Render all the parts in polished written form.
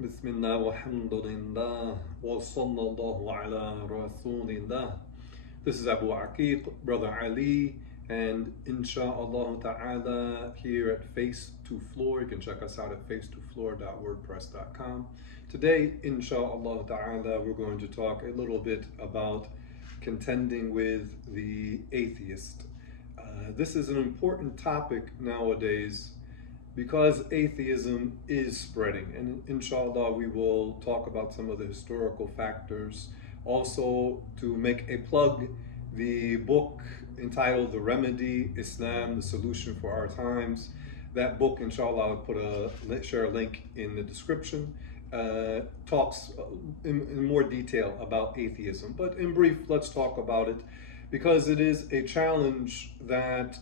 Bismillah walhamdulillah wa sallallahu ala rasulillah. This is Abu Aqiq, Brother Ali, and insha'Allah ta'ala here at Face to Floor. You can check us out at face2floor.wordpress.com. Today, insha'Allah ta'ala, we're going to talk a little bit about contending with the atheist. This is an important topic nowadays because atheism is spreading, and inshallah we will talk about some of the historical factors. Also, to make a plug, the book entitled The Remedy, Islam, the Solution for Our Times. That book, inshallah, I'll share a link in the description. Talks in more detail about atheism. But in brief, let's talk about it, because it is a challenge that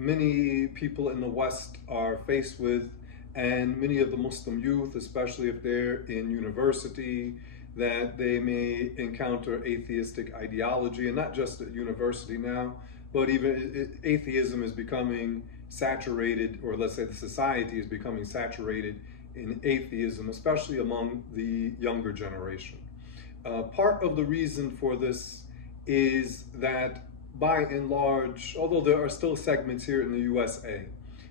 many people in the West are faced with, and many of the Muslim youth, especially if they're in university, that they may encounter atheistic ideology, and not just at university now, but even atheism is becoming saturated, or let's say the society is becoming saturated in atheism, especially among the younger generation. Part of the reason for this is that by and large, although there are still segments here in the USA,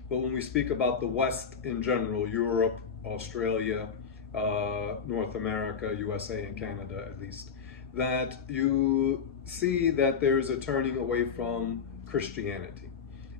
but when we speak about the West in general, Europe, Australia, North America, USA and Canada at least, that you see that there's a turning away from Christianity.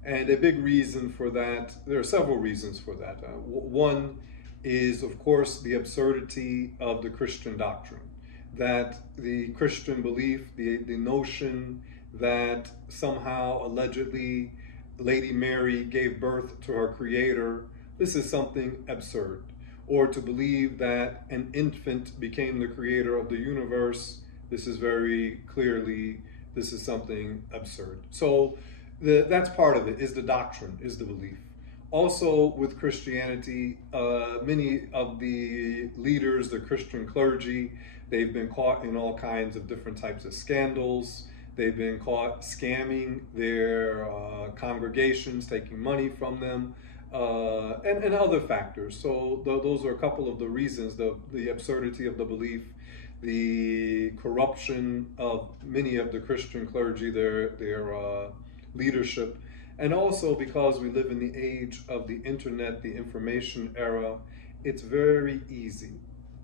And a big reason for that, there are several reasons for that. One is, of course, the absurdity of the Christian doctrine, that the Christian belief, the notion that somehow allegedly Lady Mary gave birth to her creator, this is something absurd. Or to believe that an infant became the creator of the universe, this is very clearly, this is something absurd. So that's part of it, is the doctrine, is the belief. Also with Christianity, many of the leaders, the Christian clergy, they've been caught in all kinds of different types of scandals. They've been caught scamming their congregations, taking money from them, and other factors. So those are a couple of the reasons, the absurdity of the belief, the corruption of many of the Christian clergy, their leadership, and also because we live in the age of the internet, the information era, it's very easy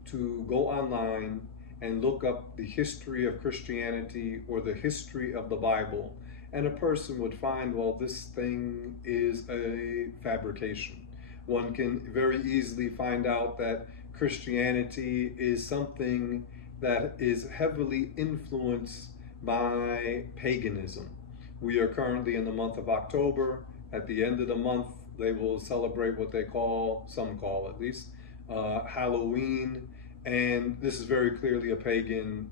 to go online and look up the history of Christianity or the history of the Bible, and a person would find, well, this thing is a fabrication. One can very easily find out that Christianity is something that is heavily influenced by paganism. We are currently in the month of October. At the end of the month, they will celebrate what they call, some call at least, Halloween. And this is very clearly a pagan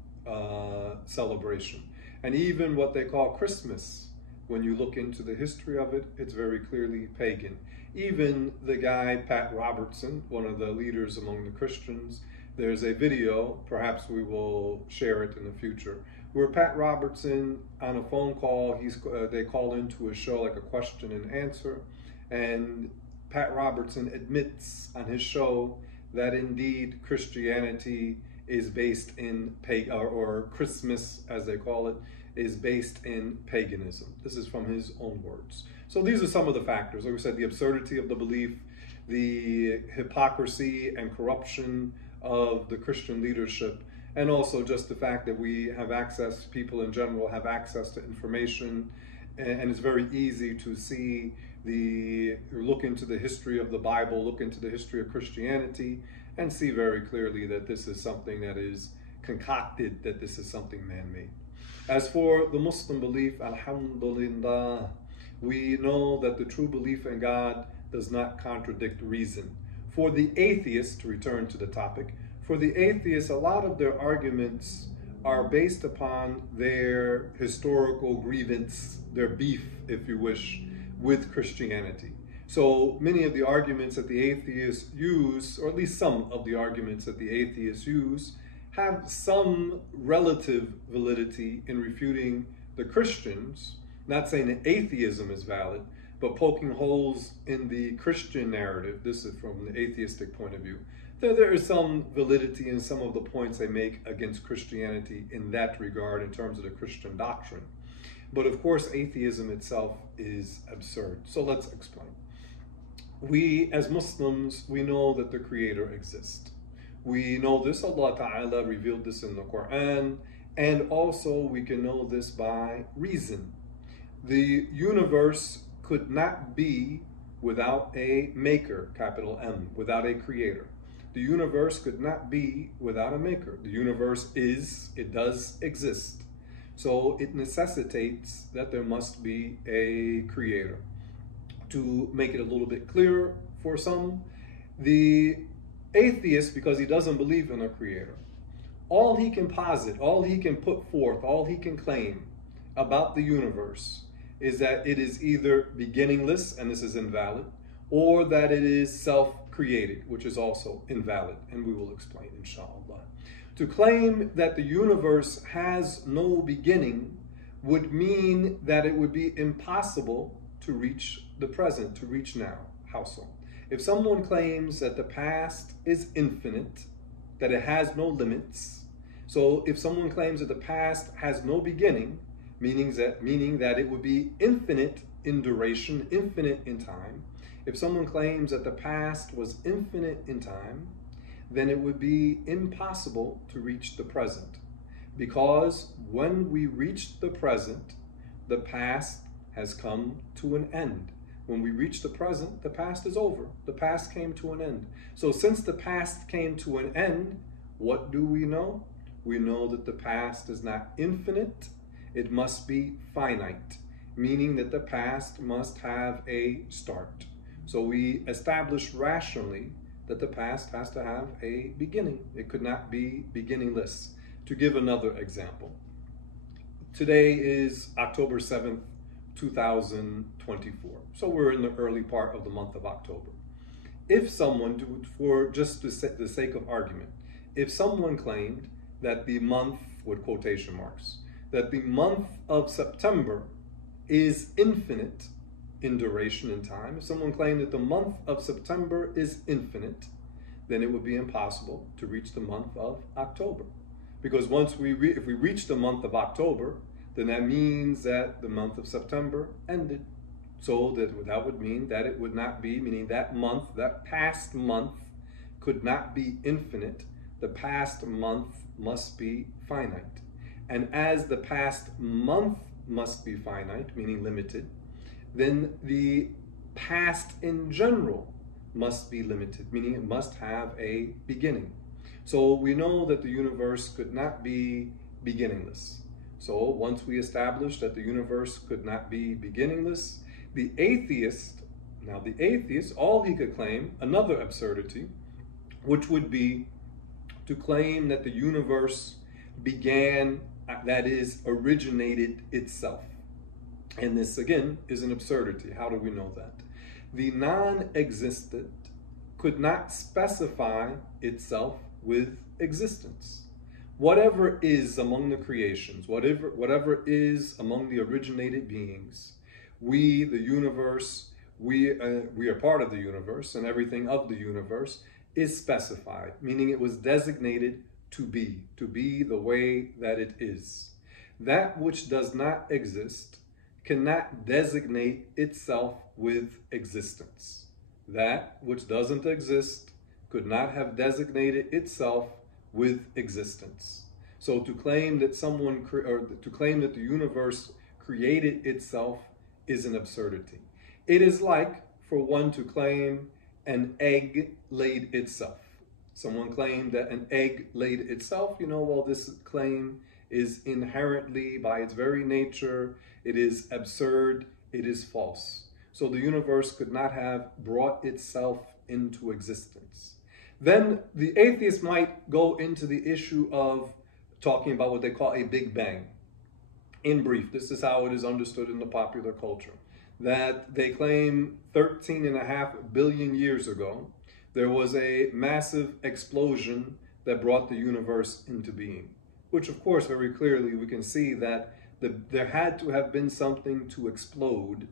celebration. And even what they call Christmas, when you look into the history of it, it's very clearly pagan. Even the guy, Pat Robertson, one of the leaders among the Christians, there's a video, perhaps we will share it in the future, where Pat Robertson, on a phone call, they call into a show like a question and answer, and Pat Robertson admits on his show that indeed Christianity is based in or Christmas, as they call it, is based in paganism. This is from his own words. So these are some of the factors. Like we said, the absurdity of the belief, the hypocrisy and corruption of the Christian leadership, and also just the fact that we have access, people in general have access to information, and it's very easy to see look into the history of the Bible, look into the history of Christianity, and see very clearly that this is something that is concocted, that this is something man-made. As for the Muslim belief, alhamdulillah, we know that the true belief in God does not contradict reason. For the atheist, to return to the topic, for the atheist, a lot of their arguments are based upon their historical grievance, their beef, if you wish, with Christianity. So many of the arguments that the atheists use, or at least some of the arguments that the atheists use, have some relative validity in refuting the Christians, not saying that atheism is valid, but poking holes in the Christian narrative, this is from the atheistic point of view, there is some validity in some of the points they make against Christianity in that regard, in terms of the Christian doctrine. But of course, atheism itself is absurd. So let's explain. We, as Muslims, we know that the Creator exists. We know this, Allah Ta'ala revealed this in the Quran, and also we can know this by reason. The universe could not be without a maker, capital M, without a creator. The universe could not be without a maker. The universe is, it does exist. So it necessitates that there must be a creator. To make it a little bit clearer for some, the atheist, because he doesn't believe in a creator, all he can posit, all he can put forth, all he can claim about the universe is that it is either beginningless, and this is invalid, or that it is self-created, which is also invalid, and we will explain, inshallah. To claim that the universe has no beginning would mean that it would be impossible to reach the present, to reach now. How so? If someone claims that the past is infinite, that it has no limits, so if someone claims that the past has no beginning, meaning that it would be infinite in duration, infinite in time, if someone claims that the past was infinite in time, then it would be impossible to reach the present. Because when we reach the present, the past has come to an end. When we reach the present, the past is over. The past came to an end. So since the past came to an end, what do we know? We know that the past is not infinite, it must be finite, meaning that the past must have a start. So we establish rationally that the past has to have a beginning. It could not be beginningless. To give another example, today is October 7th, 2024. So we're in the early part of the month of October. If someone, for just the sake of argument, if someone claimed that the month, with quotation marks, that the month of September is infinite in duration and time, if someone claimed that the month of September is infinite, then it would be impossible to reach the month of October. Because once if we reach the month of October, then that means that the month of September ended. So that would mean that it would not be, meaning that month, that past month could not be infinite. The past month must be finite. And as the past month must be finite, meaning limited, then the past in general must be limited, meaning it must have a beginning. So we know that the universe could not be beginningless. So once we establish that the universe could not be beginningless, the atheist, all he could claim, another absurdity, which would be to claim that the universe began, that is, originated itself. And this, again, is an absurdity. How do we know that? The non-existent could not specify itself with existence. Whatever is among the creations, whatever is among the originated beings, we, the universe, we are part of the universe, and everything of the universe is specified, meaning it was designated to be the way that it is. That which does not exist cannot designate itself with existence. That which doesn't exist could not have designated itself with existence. So to claim that to claim that the universe created itself is an absurdity. It is like for one to claim an egg laid itself. Someone claimed that an egg laid itself. Well, this claim is inherently, by its very nature, it is absurd, it is false. So the universe could not have brought itself into existence. Then the atheist might go into the issue of talking about what they call a Big Bang. In brief, this is how it is understood in the popular culture, that they claim 13.5 billion years ago, there was a massive explosion that brought the universe into being, which of course very clearly we can see that there had to have been something to explode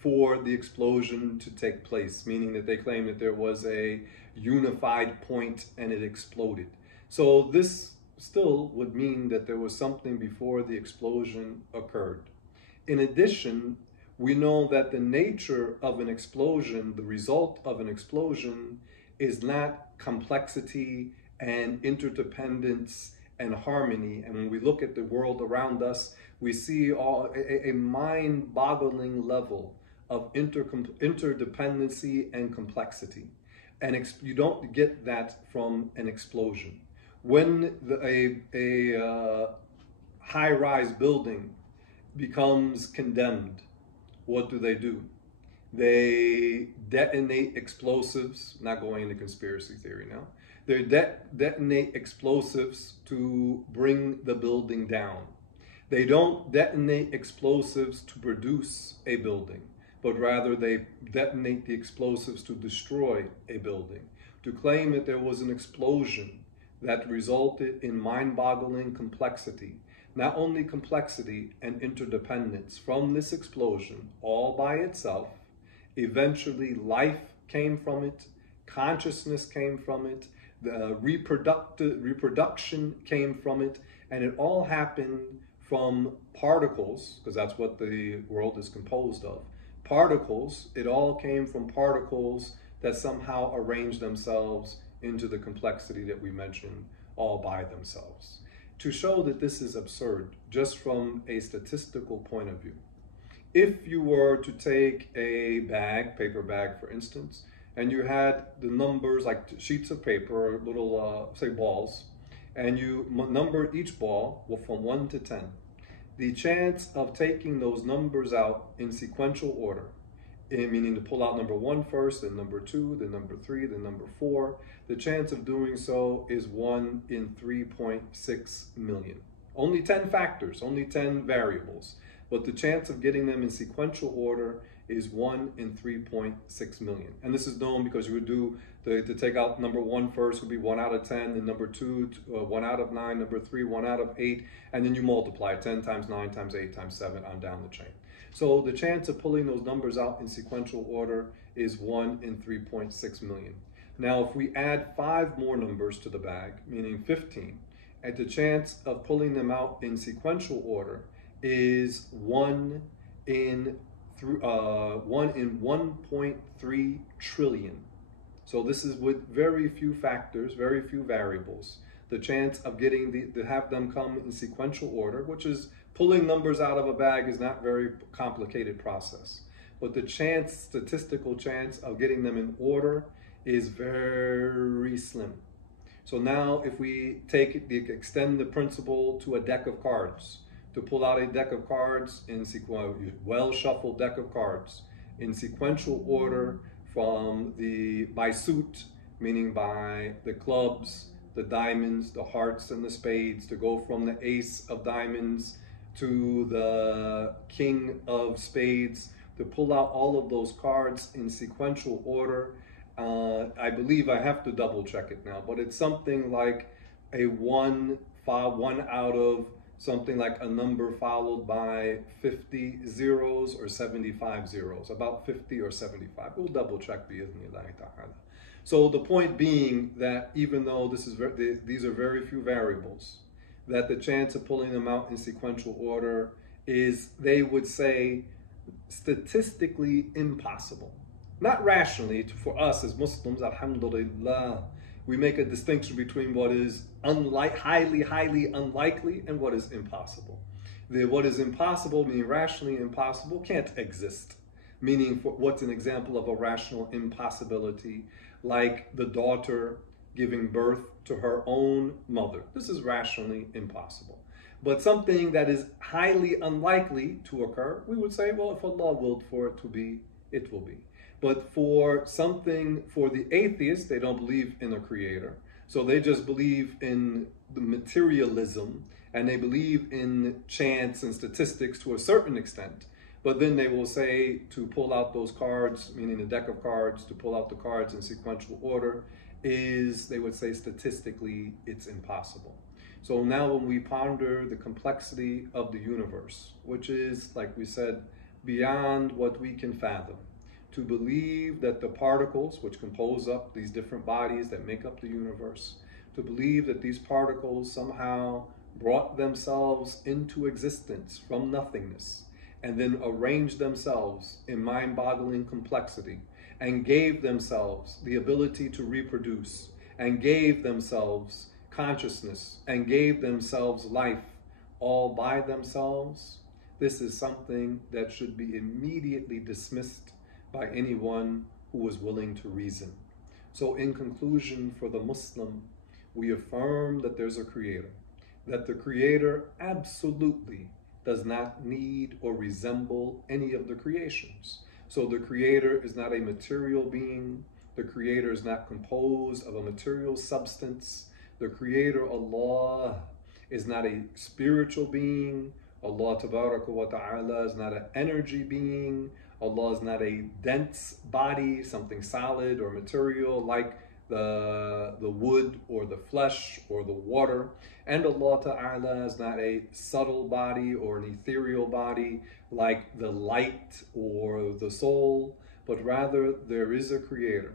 for the explosion to take place, meaning that they claim that there was a unified point and it exploded. So this still would mean that there was something before the explosion occurred. In addition, we know that the nature of an explosion, the result of an explosion, is not complexity and interdependence and harmony. And when we look at the world around us, we see a mind-boggling level of interdependency and complexity. And you don't get that from an explosion. When a high-rise building becomes condemned, what do? They detonate explosives, not going into conspiracy theory now. They detonate explosives to bring the building down. They don't detonate explosives to produce a building, but rather they detonate the explosives to destroy a building. To claim that there was an explosion that resulted in mind-boggling complexity, not only complexity and interdependence from this explosion all by itself, eventually life came from it, consciousness came from it, the reproduction came from it, and it all happened from particles, because that's what the world is composed of. Particles, it all came from particles that somehow arranged themselves into the complexity that we mentioned all by themselves. To show that this is absurd, just from a statistical point of view, if you were to take a bag, paper bag for instance, and you had the numbers like sheets of paper, or little, say balls, and you number each ball from 1 to 10, the chance of taking those numbers out in sequential order, meaning to pull out number 1 first, then number 2, then number 3, then number 4, the chance of doing so is 1 in 3.6 million. Only 10 factors, only 10 variables, but the chance of getting them in sequential order is 1 in 3.6 million. And this is known because you would do, to take out number 1 first would be 1 out of 10, then number 2, 1 out of 9, number 3, 1 out of 8, and then you multiply 10 times 9 times 8 times 7 on down the chain. So the chance of pulling those numbers out in sequential order is 1 in 3.6 million. Now, if we add 5 more numbers to the bag, meaning 15, and the chance of pulling them out in sequential order is 1 in 1.3 trillion. So this is with very few factors, very few variables. The chance of getting to have them come in sequential order, which is pulling numbers out of a bag, is not a very complicated process. But the chance, statistical chance of getting them in order is very slim. So now if we extend the principle to a deck of cards, to pull out a deck of cards in well-shuffled deck of cards in sequential order by suit, meaning by the clubs, the diamonds, the hearts, and the spades, to go from the ace of diamonds to the king of spades, to pull out all of those cards in sequential order. I believe, I have to double check it now, but it's something like a 1 out of something like a number followed by 50 zeros or 75 zeros, about 50 or 75. We'll double check bi'idhnillahi ta'ala. So the point being that even though these are very few variables, that the chance of pulling them out in sequential order is, they would say, statistically impossible. Not rationally. For us as Muslims, alhamdulillah, we make a distinction between what is highly unlikely and what is impossible. What is impossible, meaning rationally impossible, can't exist. Meaning, what's an example of a rational impossibility? Like the daughter giving birth to her own mother. This is rationally impossible. But something that is highly unlikely to occur, we would say, well, if Allah willed for it to be, it will be. But for the atheists, they don't believe in a creator. So they just believe in the materialism, and they believe in chance and statistics to a certain extent. But then they will say, to pull out those cards, meaning a deck of cards, to pull out the cards in sequential order, they would say statistically it's impossible. So now when we ponder the complexity of the universe, which is, like we said, beyond what we can fathom. To believe that the particles which compose up these different bodies that make up the universe, to believe that these particles somehow brought themselves into existence from nothingness and then arranged themselves in mind-boggling complexity and gave themselves the ability to reproduce and gave themselves consciousness and gave themselves life all by themselves. This is something that should be immediately dismissed by anyone who is willing to reason. So in conclusion, for the Muslim, we affirm that there's a creator, that the creator absolutely does not need or resemble any of the creations. So the creator is not a material being. The creator is not composed of a material substance. The creator, Allah, is not a spiritual being. Allah Tabaraka wa Ta'ala is not an energy being. Allah is not a dense body, something solid or material like the wood or the flesh or the water. And Allah Ta'ala is not a subtle body or an ethereal body like the light or the soul, but rather there is a creator.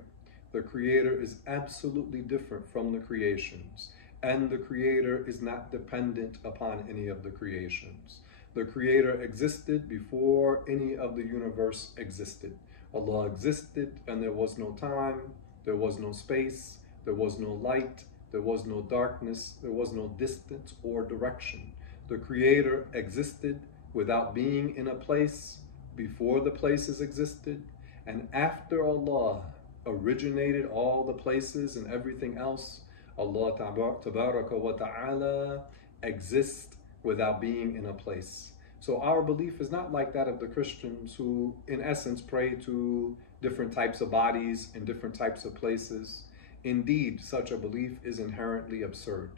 The creator is absolutely different from the creations, and the creator is not dependent upon any of the creations. The creator existed before any of the universe existed. Allah existed and there was no time, there was no space, there was no light, there was no darkness, there was no distance or direction. The creator existed without being in a place before the places existed, and after Allah originated all the places and everything else, Allah Tabaraka wa Ta'ala exists without being in a place. So our belief is not like that of the Christians, who in essence pray to different types of bodies in different types of places. Indeed, such a belief is inherently absurd.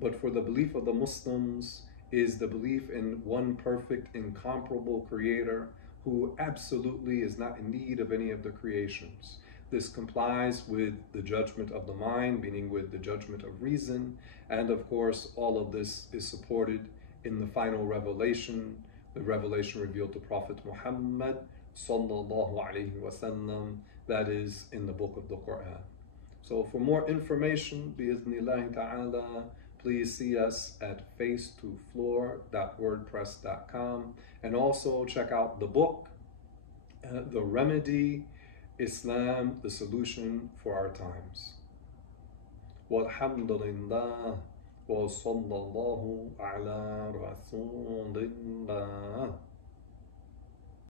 But for the belief of the Muslims is the belief in one perfect, incomparable creator who absolutely is not in need of any of the creations. This complies with the judgment of the mind, meaning with the judgment of reason. And of course, all of this is supported in the final revelation, the revelation revealed to Prophet Muhammad sallallahu alaihi wasallam, that is in the book of the Quran. So for more information, bi'iznillahi ta'ala, please see us at face2floor.wordpress.com, and also check out the book, The Remedy, Islam, the Solution for Our Times. Walhamdulillah, wa sallallahu ala rasulillah.